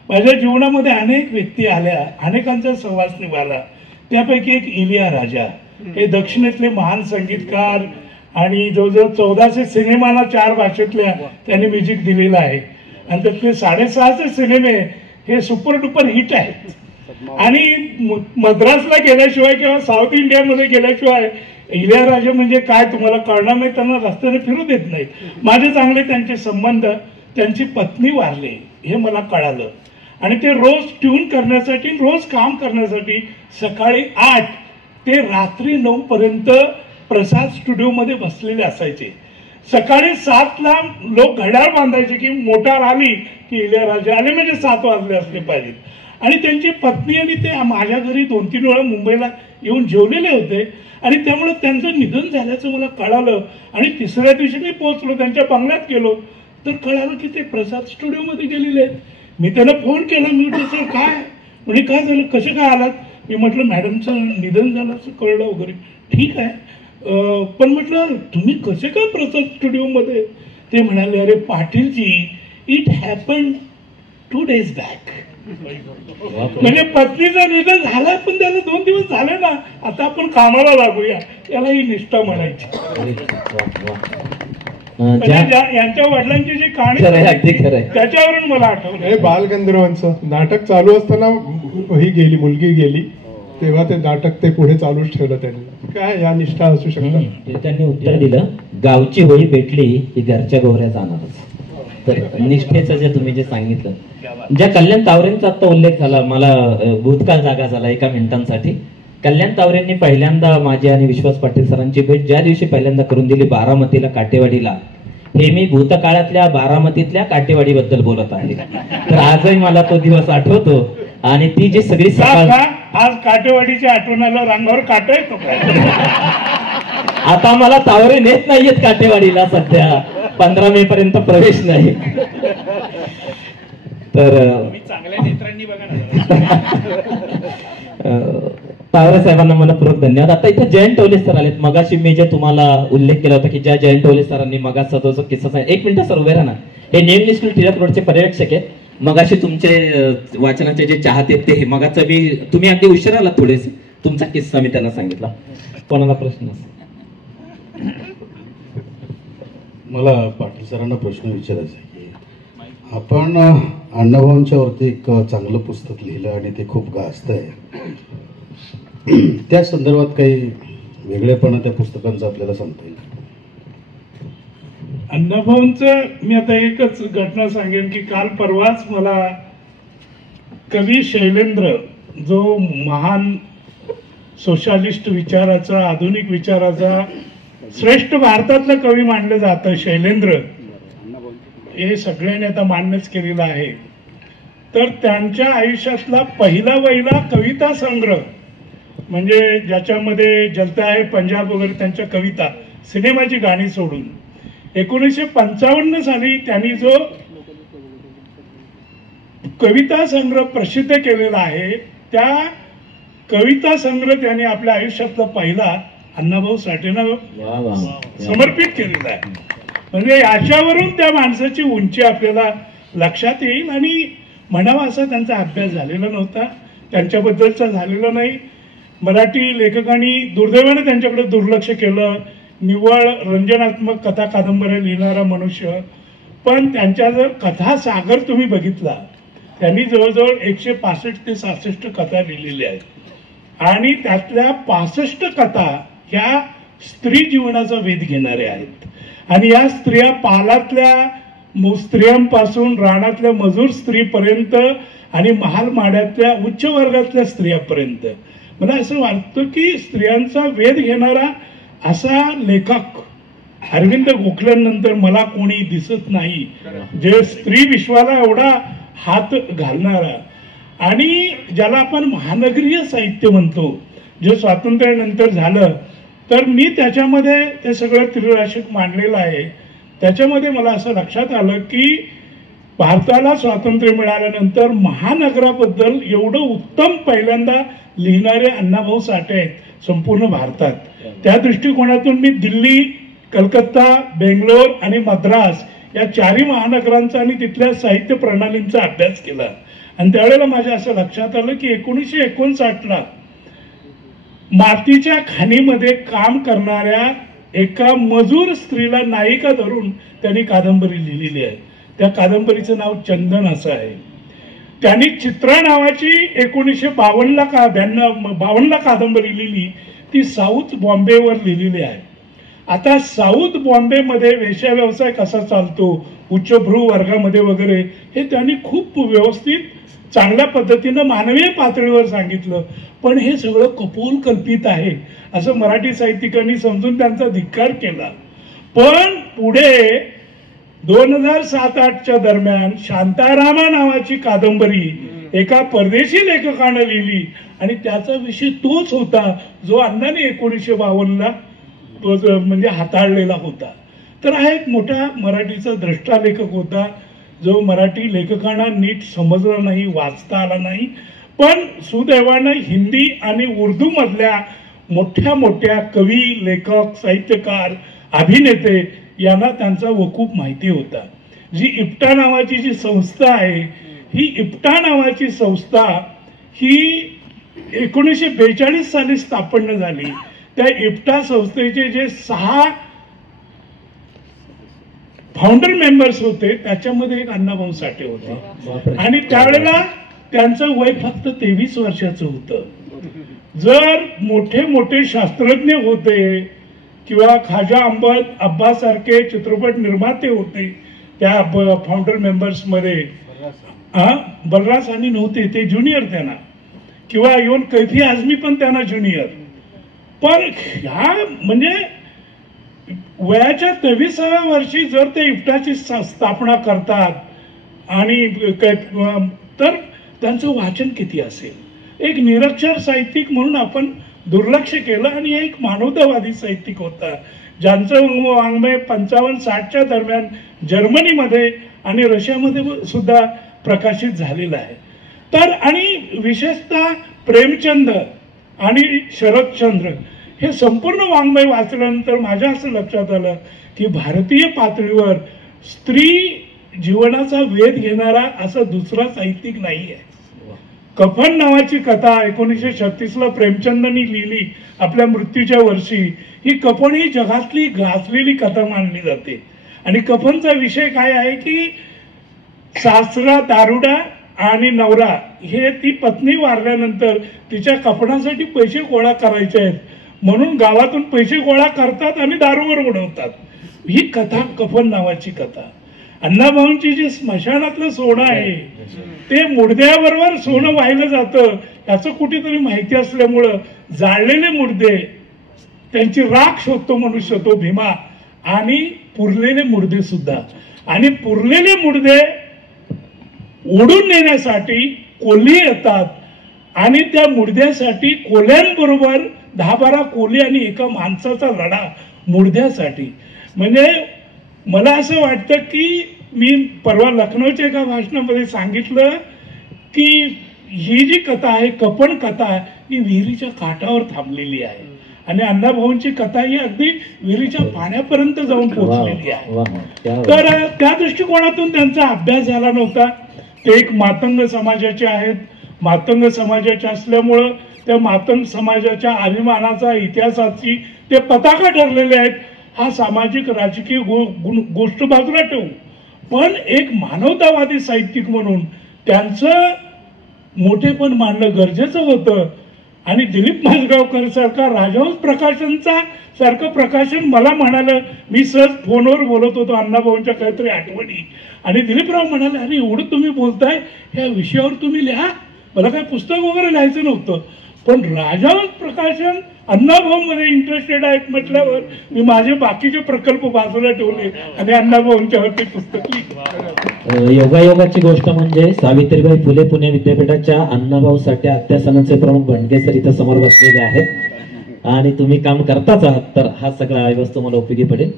माझ्या जीवनामध्ये अनेक व्यक्ती आल्या, अनेकांचा सहवास निघाला. त्यापैकी एक इलियाराजा, हे दक्षिणेतले महान संगीतकार आणि जवळजवळ 1400 सिनेमाला 4 भाषेतल्या त्यांनी म्युझिक दिलेलं आहे. आणि त्यातले 6.5 सिनेमे हे सुपर डुपर हिट आहेत. आणि मद्रासला गेल्याशिवाय किंवा साऊथ इंडियामध्ये गेल्याशिवाय इलियाराजा म्हणजे काय तुम्हाला कळणार नाही. त्यांना रस्त्याने फिरू देत नाहीत. माझे चांगले त्यांचे संबंध. त्यांची पत्नी वारली हे मला कळालं. आणि ते रोज ट्यून करण्यासाठी, रोज काम करण्यासाठी सकाळी 8 ते रात्री 9 पर्यंत प्रसाद स्टुडिओमध्ये बसलेले असायचे. सकाळी 7ला लोक घड्याळ बांधायचे की मोटार आली की इलियाराजा आले, म्हणजे 7 वाजले असले पाहिजेत. आणि त्यांची पत्नी आणि ते माझ्या घरी 2-3 वेळा मुंबईला येऊन जेवलेले होते. आणि त्यामुळे त्यांचं निधन झाल्याचं मला कळालं. आणि 3ऱ्या दिवशी मी पोहोचलो, त्यांच्या बंगल्यात गेलो तर कळालं की ते प्रसाद स्टुडिओमध्ये गेलेले आहेत. मी त्यांना फोन केला. मी म्हटलं सर काय म्हणजे काय झालं, कसे काय आलात? मी म्हटलं मॅडमचं निधन झालं असं कळलं वगैरे. ठीक आहे, पण म्हटलं तुम्ही कसे काय प्रसाद स्टुडिओमध्ये? ते म्हणाले अरे पाटीलजी, इट हॅपन 2 days बॅक. म्हणजे पत्नीचं निधन झालं पण त्याला 2 दिवस झाले ना, आता आपण कामाला लागूया, त्याला ही निष्ठा म्हणायची. म्हणजे यांच्या वडिलांची जी कहाणी त्याच्यावरून मला आठवलं. हे बालगंधर्वांचं नाटक चालू असताना ही गेली, मुलगी गेली, तेव्हा ते नाटक ते पुढे चालूच ठेवलं त्यांनी. काय या निष्ठा असू शकतात. त्यांनी उत्तर दिलं, गावची होळी पेटली की घरच्या गोवऱ्या जाणारच. तर निष्ठेचं जे तुम्ही जे सांगितलं, ज्या कल्याण तावरेंचा आता उल्लेख झाला, मला भूतकाळ जागा झाला एका मिनिटांसाठी. कल्याण तावरेंनी पहिल्यांदा माझी आणि विश्वास पाटील सरांची भेट ज्या दिवशी पहिल्यांदा करून दिली बारामतीला, काटेवाडीला, हे मी भूतकाळातल्या बारामतीतल्या काटेवाडी बद्दल बोलत आहे. तर आजही मला तो दिवस आठवतो. आणि ती जी सगळी आज काटेवाडीच्या आठवणाला रांगावर काट येतो. आता मला तावरे नेत नाहीयेत काटेवाडीला, सध्या 15 मे पर्यंत प्रवेश नाही. तर चांगल्या नेत्रांनी बघा तावरे साहेबांना मनपूर्वक धन्यवाद. आता इथे जयंत टोले सर आलेत. मगाशी मी जे तुम्हाला उल्लेख केला होता की ज्या जयंत टोले सरांनी मगाचा जो किस्सा सांगितला, 1 मिनिट सर उभे राहा ना. हे नेम लिस्ट टिळक रोडचे पर्यवेक्षक आहेत. मगाशी तुमचे वाचनाचे जे चाहते आहेत ते मगाचं मी, तुम्ही अगदी उशीर आलात थोडेसे, तुमचा किस्सा मी त्यांना सांगितला. कोणाला प्रश्न? मला पाटील सरांना प्रश्न विचारायचा आहे की आपण अण्णाभाऊंच्या वरती एक चांगलं पुस्तक लिहिलं आणि ते खूप गाजत आहे. त्या संदर्भात काही वेगळेपणा त्या पुस्तकांचं आपल्याला सांगता येईल? अण्णाभाऊंचं मी आता एकच घटना सांगेन की काल परवाच मला कवी शैलेंद्र, जो महान सोशलिस्ट विचाराचा, आधुनिक विचाराचा श्रेष्ठ भारतातलं कवी मानलं जातं, शैलेंद्र, हे सगळ्यांनी आता मान्यच केलेलं आहे. तर त्यांच्या आयुष्यातला पहिला कविता संग्रह, म्हणजे ज्याच्यामध्ये जलता है पंजाब वगैरे त्यांच्या कविता, सिनेमाची गाणी सोडून, 1955 साली त्यांनी जो कविता संग्रह प्रसिद्ध केलेला आहे, त्या कविता संग्रह त्यांनी आपल्या आयुष्यातला पहिला अण्णाभाऊ साठेंना समर्पित केलेला आहे. म्हणजे याच्यावरून त्या माणसाची उंची आपल्याला लक्षात येईल. आणि म्हणावा असा त्यांचा अभ्यास झालेला नव्हता, त्यांच्याबद्दलचा झालेला नाही. मराठी लेखकांनी दुर्दैवाने त्यांच्याकडे दुर्लक्ष केलं. निव्वळ रंजनात्मक कथा कादंबऱ्या लिहिणारा मनुष्य. पण त्यांच्या जर कथा सागर तुम्ही बघितला, त्यांनी जवळजवळ 165 ते 66 कथा लिहिलेल्या आहेत. आणि त्यातल्या 65 कथा ह्या स्त्री जीवनाचा वेध घेणाऱ्या आहेत. आणि या स्त्रिया पालातल्या स्त्रियांपासून रानातल्या मजूर स्त्रीपर्यंत आणि महालमाड्यातल्या उच्च वर्गातल्या स्त्रियांपर्यंत, मला असं वाटतं की स्त्रियांचा वेध घेणारा असा लेखक अरविंद गोखल्यांनंतर मला कोणी दिसत नाही, जे स्त्री विश्वाला एवढा हात घालणारा. आणि ज्याला आपण महानगरीय साहित्य म्हणतो, जे स्वातंत्र्यानंतर झालं, तर मी त्याच्यामध्ये ते सगळं त्रिराशिक मांडलेलं आहे. त्याच्यामध्ये मला असं लक्षात आलं की भारताला स्वातंत्र्य मिळाल्यानंतर महानगराबद्दल एवढं उत्तम पहिल्यांदा लिहिणारे अण्णाभाऊ साठे आहेत संपूर्ण भारतात. त्या दृष्टिकोनातून मी दिल्ली, कलकत्ता, बेंगलोर आणि मद्रास या 4ही महानगरांचा आणि तिथल्या साहित्य प्रणालींचा अभ्यास केला. आणि त्यावेळेला माझ्या असं लक्षात आलं की 1959ला मातीच्या खाणीमध्ये काम करणाऱ्या एका मजूर स्त्रीला नायिका धरून त्यांनी कादंबरी लिहिलेली आहे. त्या कादंबरीचं नाव चंदन असं आहे. त्यांनी चित्रा नावाची 1952ला कादंबरी लिहिली, ती साऊथ बॉम्बेवर लिहिलेली आहे. आता साऊथ बॉम्बेमध्ये वेश्या व्यवसाय कसा चालतो, उच्चभ्रू वर्गामध्ये वगैरे, हे त्यांनी खूप व्यवस्थित चांगल्या पद्धतीनं मानवीय पातळीवर सांगितलं. पण हे सगळं कपोल कल्पित आहे असं मराठी साहित्यिकांनी समजून त्यांचा धिक्कार केला. पण पुढे 2007-08च्या दरम्यान शांतारामा नावाची कादंबरी एका परदेशी लेखकानं लिहिली आणि त्याचा विषय तोच होता जो अण्णांनी 1952ला म्हणजे हाताळलेला होता. तर हा एक मोठा मराठीचा द्रष्टा लेखक होता, जो मराठी लेखकांना नीट समजला नाही, वाचता आला नाही. पण सुदैवानं हिंदी आणि उर्दू मधल्या मोठ्या मोठ्या कवी, लेखक, साहित्यकार, अभिनेते यांना त्यांचा वकूफ माहिती होता. जी इप्टा नावाची जी संस्था आहे, ही इप्टा नावाची संस्था ही 1942 साली स्थापन झाली. त्या इप्टा संस्थेचे जे 6 फाउंडर मेंबर्स होते, त्याच्यामध्ये एक अण्णाभाऊ साठे होते आणि त्यावेळेला त्यांचं वय फक्त 23 वर्षाचं होतं. जर मोठे मोठे शास्त्रज्ञ होते किंवा खाजा अब्बास सारखे चित्रपट निर्माते होते त्या फाउंडर मेंबर्स मध्ये, बलराज आणि नव्हते, ते ज्युनियर त्यांना, किंवा इव्हन कैफी आझमी पण त्यांना ज्युनियर. पण ह्या म्हणजे वयाच्या 23व्या वर्षी जर ते इफ्टाची स्थापना करतात आणि तर त्यांचं वाचन किती असेल. एक निरक्षर साहित्यिक म्हणून आपण दुर्लक्ष केलं आणि एक मानवतावादी साहित्यिक होता ज्यांचं वाङ्मय 55-60च्या दरम्यान जर्मनीमध्ये आणि रशियामध्ये सुद्धा प्रकाशित झालेलं आहे. तर आणि विशेषतः प्रेमचंद आणि शरदचंद्र हे संपूर्ण वाङ्मय वाचल्यानंतर माझ्या असं लक्षात आलं की भारतीय पातळीवर स्त्री जीवनाचा वेध घेणारा असा दुसरा साहित्यिक नाही आहे. कफन नावाची कथा 1936ला प्रेमचंदनी लिहिली आपल्या मृत्यूच्या वर्षी. ही कफन ही जगातली गाजलेली कथा मानली जाते आणि कफनचा विषय काय आहे की सासरा दारुडा आणि नवरा हे ती पत्नी वारल्यानंतर तिच्या कफनासाठी पैसे गोळा करायचे आहेत म्हणून गावातून पैसे गोळा करतात आणि दारूवर उडवतात. ही कथा कफन नावाची कथा. अण्णाभाऊंची जी स्मशानातलं सोनं आहे ते मुडद्याबरोबर सोनं वाहिलं जातं याचं कुठेतरी माहिती असल्यामुळं जाळलेले मुडदे, त्यांची राख शोधतो मनुष्य तो भीमा, आणि पुरलेले मुडदे सुद्धा. आणि पुरलेले मुडदे ओढून नेण्यासाठी कोल्हे येतात आणि त्या मुडद्यासाठी कोल्ह्यांबरोबर 10-12 कोल्हे आणि एका माणसाचा लढा मुडद्यासाठी. म्हणजे मला असं वाटतं की मी परवा लखनौच्या एका भाषणामध्ये सांगितलं की ही जी कथा आहे, कपण कथा, ही विहिरीच्या काठावर थांबलेली आहे आणि अण्णाभाऊंची कथा ही अगदी विहिरीच्या पाण्यापर्यंत जाऊन पोहोचलेली आहे. तर त्या दृष्टिकोनातून त्यांचा अभ्यास झाला नव्हता. ते एक मातंग समाजाचे आहेत. मातंग समाजाचे असल्यामुळं त्या मातंग समाजाच्या अभिमानाचा, इतिहासाची ते पताका ठरलेले आहेत. हा सामाजिक राजकीय गोष्ट बाजूला ठेवू, पण एक मानवतावादी साहित्यिक म्हणून त्यांचं मोठेपण मानणं गरजेचं होतं. आणि दिलीप माजगावकर सारखा राजहंस प्रकाशनचा सारखं प्रकाशन मला म्हणालं, मी सहज फोनवर बोलत होतो अण्णाभाऊंच्या काहीतरी आठवणी, आणि दिलीपराव म्हणाले, अरे एवढं तुम्ही बोलताय, ह्या विषयावर तुम्ही लिहा. मला काय पुस्तक वगैरे लिहायचं नव्हतं, पण राजहंस प्रकाशन अण्णाभाऊ मध्ये इंटरेस्टेड आहेत म्हटल्यावर मी माझे बाकीचे प्रकल्प बाजूला ठेवले आणि अण्णाभाऊंच्यावरती पुस्तक लिहिलं. योगायोगाची गोष्ट म्हणजे सावित्रीबाई फुले पुणे विद्यापीठाच्या अण्णाभाऊ साठे अध्यासनाचे प्रमुख भंडगे इथं समोर बसलेले आहेत आणि तुम्ही काम करताच आहात, तर हा सगळा वस्तू मला उपयोगी पडेल.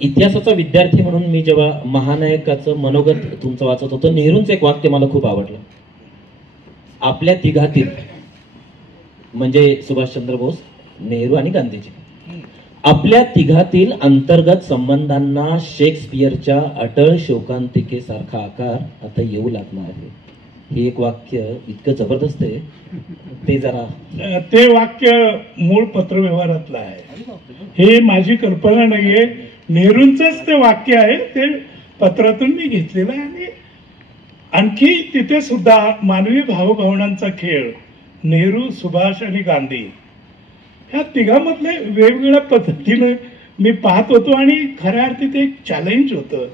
इतिहासाचा विद्यार्थी म्हणून मी जेव्हा महानायकाचं मनोगत तुमचं वाचत होतो, नेहरूंचं एक वाक्य मला खूप आवडलं. आपल्या तिघातील म्हणजे सुभाषचंद्र बोस, नेहरू आणि गांधीजी, आपल्या तिघातील अंतर्गत संबंधांना शेक्सपियरच्या अटळ शोकांतिकेसारखा आकार आता येऊ लागला आहे. हे एक वाक्य इतकं जबरदस्त आहे, ते वाक्य मूळ पत्रव्यवहारातलं आहे. हे माझी कल्पना नाहीये, नेहरूंचंच ते वाक्य आहे, ते पत्रातून मी घेतलेलं आहे. आणि आणखी तिथे सुद्धा मानवी भावभावनांचा खेळ, नेहरू, सुभाष आणि गांधी ह्या तिघांमधले वेगवेगळ्या पद्धतीने मी पाहत होतो आणि खऱ्या अर्थी ते एक चॅलेंज होतं.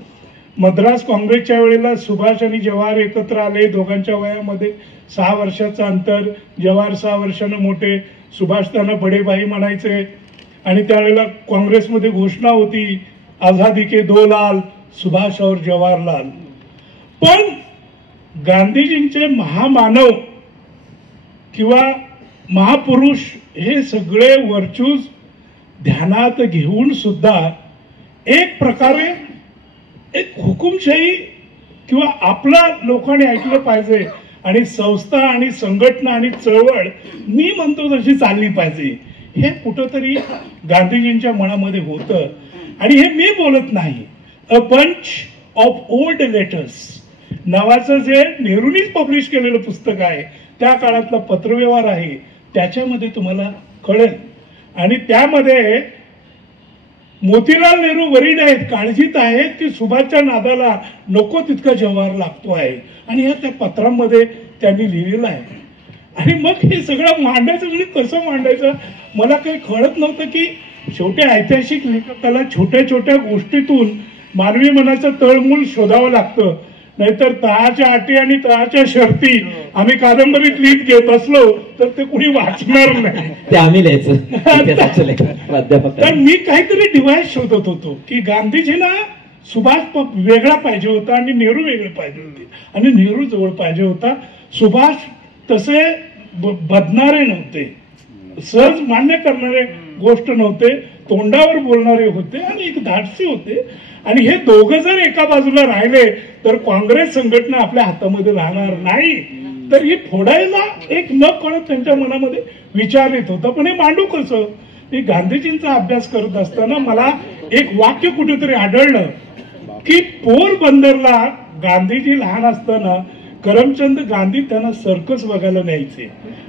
मद्रास काँग्रेसच्या वेळेला सुभाष आणि जवाहर एकत्र आले. दोघांच्या वयामध्ये 6 वर्षाचं अंतर. जवाहर 6 वर्षानं मोठे, सुभाष त्यांना बडे भाई म्हणायचे. आणि त्यावेळेला काँग्रेसमध्ये घोषणा होती, आझादी के 2 लाल, सुभाष और जवाहरलाल. पण गांधीजींचे महामानव किंवा महापुरुष हे सगळे वर्च्यूज ध्यानात घेऊन सुद्धा एक प्रकारे एक हुकुमशाही किंवा आपला लोकांनी ऐकलं पाहिजे आणि संस्था आणि संघटना आणि चळवळ मी म्हणतो तशी चालली पाहिजे, हे कुठंतरी गांधीजींच्या मनामध्ये होतं. आणि हे मी बोलत नाही. A bunch of old letters नावाचं जे नेहरूंनीच पब्लिश केलेलं पुस्तक आहे, त्या काळातला पत्रव्यवहार आहे, त्याच्यामध्ये तुम्हाला कळेल. आणि त्यामध्ये मोतीलाल नेहरू वरीड आहेत, काळजीत आहेत की सुभाषच्या नादाला नको तितका जव्हार लागतो आहे. आणि ह्या त्या पत्रांमध्ये त्यांनी लिहिलेलं आहे. आणि मग हे सगळं मांडायचं म्हणजे कसं मांडायचं मला काही कळत नव्हतं. की शेवटी ऐतिहासिक लेखकाला छोट्या छोट्या गोष्टीतून मानवी मनाचं तळमूल शोधावं लागतं. नाहीतर तळाच्या अटी आणि तळाच्या शर्ती आम्ही कादंबरीत लिहित घेत असलो तर ते कुणी वाचणार नाही. ते आम्ही लिहायचं प्राध्यापक. तर मी काहीतरी डिव्हाइस शोधत होतो की गांधीजींना सुभाष वेगळा पाहिजे होता आणि नेहरू वेगळे पाहिजे होते आणि नेहरू जवळ पाहिजे होता. सुभाष तसे बदणारे नव्हते, सहज मान्य करणारे गोष्ट नव्हते, तोंडावर बोलणारे होते आणि एक धाडसी होते. आणि हे दोघं जर एका बाजूला राहिले तर काँग्रेस संघटना आपल्या हातामध्ये राहणार नाही. तर ही फोडायला एक न कळत त्यांच्या मनामध्ये विचार येत होता. पण हे मांडू कसं. मी गांधीजींचा अभ्यास करत असताना मला एक वाक्य कुठेतरी आढळलं की पोरबंदरला गांधीजी लहान असताना करमचंद गांधी त्यांना सर्कस बघायला न्यायचे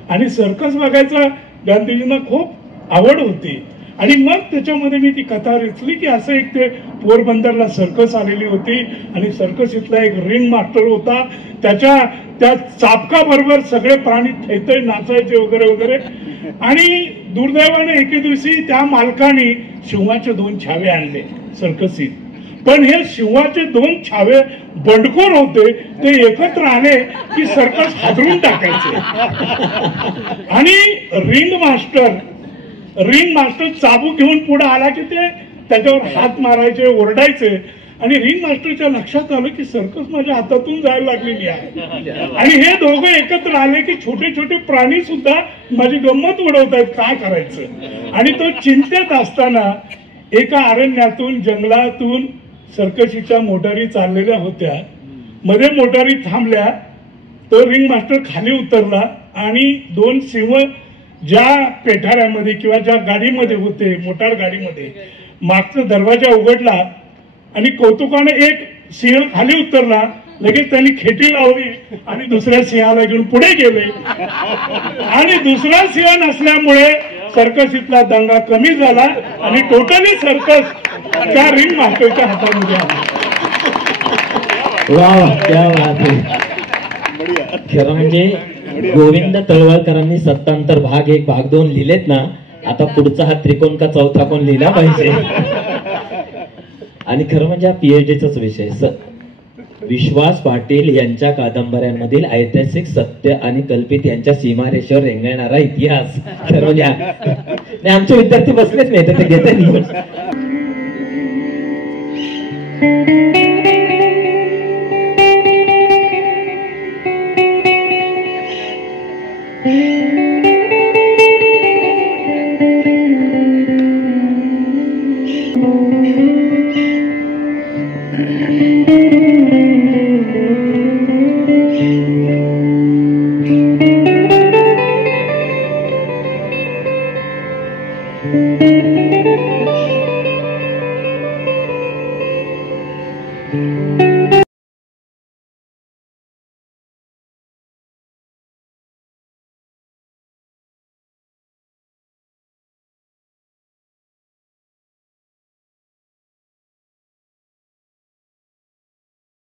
आणि सर्कस बघायचा गांधीजींना खूप आवड होती. आणि मग त्याच्यामध्ये मी ती कथा रचली की असं एक ते पोरबंदरला सर्कस आलेली होती आणि सर्कस इथला एक रिंग मास्टर होता. त्या चापका बरोबर सगळे प्राणी थैथै नाचायचे वगैरे वगैरे. आणि दुर्दैवाने एके दिवशी त्या मालकाने शिवाचे 2 छावे आणले सर्कसीत. पण हे शिवाचे 2 छावे बंडखोर होते, ते एकत्र आले की सर्कस हादरून टाकायचे. आणि रिंग मास्टर चाबूक घेऊन पुढे आला की ते त्याच्यावर हात मारायचे, ओरडायचे. आणि रिंग मास्टरच्या लक्षात आलं की सर्कस माझ्या हातातून जायला लागलेली आहे. आणि हे दोघं एकत्र आले की छोटे छोटे प्राणी सुद्धा माझी गंमत उडवतायत, काय करायचं. आणि तो चिंतेत असताना एका अरण्यातून जंगलातून सर्कशीच्या मोटारी चाललेल्या होत्या. मध्ये मोटारी थांबल्या, तो रिंग मास्टर खाली उतरला आणि 2 सिंह ज्या पेठाऱ्यामध्ये किंवा ज्या गाडीमध्ये होते, मोटार गाडीमध्ये, मागचा दरवाजा उघडला आणि कौतुकाने एक सिंह खाली उतरला. लगेच त्यांनी खेटी लावली आणि दुसऱ्या सिंहाला घेऊन पुढे गेले. आणि दुसरा सिंह नसल्यामुळे सर्कसीतला दंगा कमी झाला आणि टोटली सर्कस त्या रिंग मास्टरच्या हातामध्ये आला. खरं म्हणजे गोविंद तळवळकरांनी सत्तांतर भाग 1 भाग 2 लिहिलेत ना. आता पुढचा हा त्रिकोण का चौथा कोण लिहिला पाहिजे. आणि खरं म्हणजे हा पीएचडीचाच विषय. विश्वास पाटील यांच्या कादंबऱ्यांमधील ऐतिहासिक सत्य आणि कल्पित यांच्या सीमारेषेवर रेंगाळणारा इतिहास. खरं म्हणजे आमचे विद्यार्थी बसलेच नाही तर ते घेते.